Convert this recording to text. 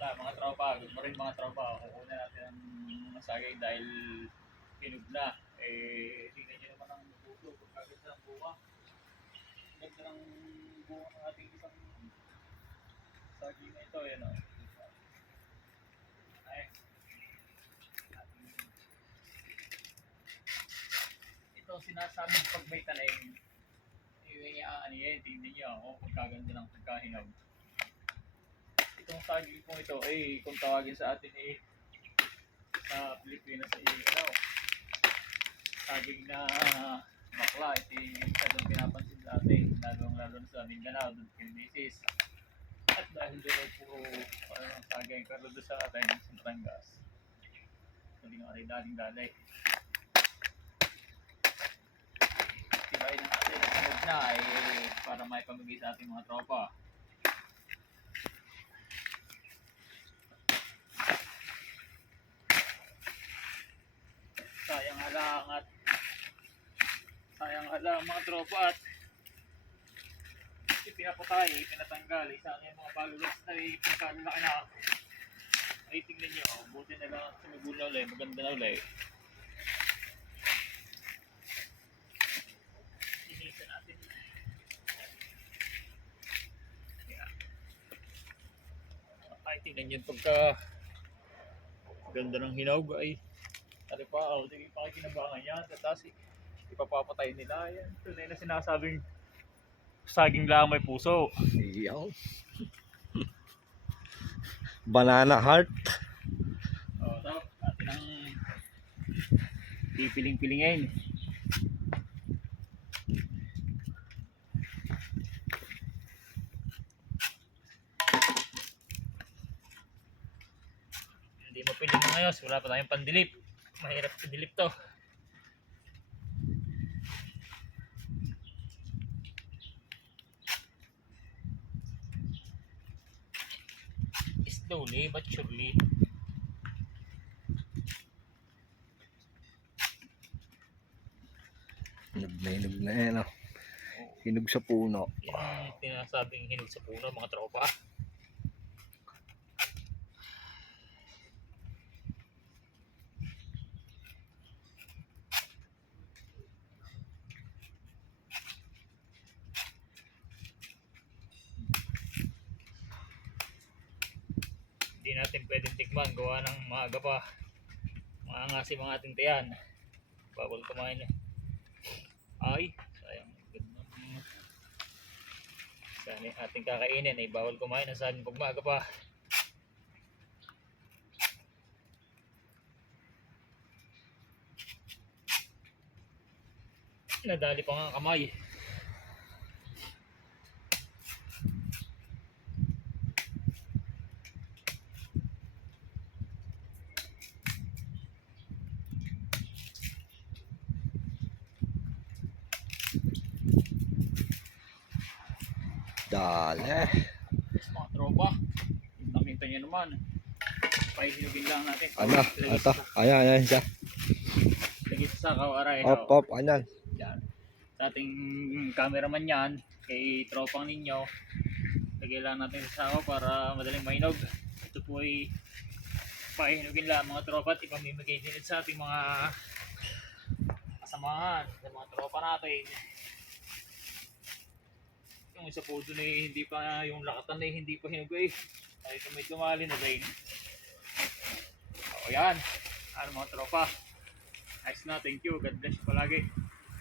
Mga tropa, good morning mga tropa. Kukunin natin ang sagay dahil hinog na. Tingnan nyo naman ang puso. Pagkaganda ng bunga. Ganda ng bunga ng ating isang sagay na ito. Yan o. Ay. Ito sinasabing pag may tanim. Tingnan nyo ako. Pagkaganda ng pagkahinog. Itong saging po ito kung tawagin sa atin sa Pilipinas saging na bakla. Ito yung masyadong pinapansin natin, lalo na sa Mindanao, doon kay Misis. At dahil doon puro saging, pero doon sa atin sa Batangas hindi nga rin daling-dalay. Tibayin ng atin ang sunod na para may pamigay sa ating mga tropa. Sayang alang mga tropa at pinapatay, pinatanggal. Isa yung mga palulas na pagkalalaki na. Tingnan nyo, buti na lang sumibul na ulit, maganda na ulit. Sinisa natin. Tingnan nyo pagka ganda ng hinog ano pa, hindi pakikinabangan yan. Tapos ipapapatay nila yan. Tunay na sinasabing saging lang may puso. Iyaw. Banana heart. Tapos natin ang pipiling-pilingin. Hindi mapiling na ngayon, wala pa tayong pandilip. Mahirap pandilip to. Slowly but surely. Hinog na yan. Hinog sa puno. Yan tinasabing hinog sa puno mga tropa. Hindi natin pwedeng tikman, gawa ng maaga pa. Maangasim ang ating tiyan. Bawal kumain. Ay, sayang. Sana ating kakainin bawal kumain ng saging pag maaga pa. Nadali pa nga kamay. Dale. Mga tropa, nakita nyo naman. Pahinugin lang natin. Ito. Ayan siya. Lagi sa kawaray. Op, ayan. Yan. Sa ating cameraman yan, kay tropang ninyo, lagay lang natin sa sako para madaling mainog. Ito po ay pahinugin lang mga tropa at ipamimigay din sa ating mga kasamahan, sa mga tropa natin. Yung isa po doon hindi pa, yung lakatan hindi pa hinugay. Ay may dumali na din. O yan, mga tropa. Nice na, thank you. God bless you palagi.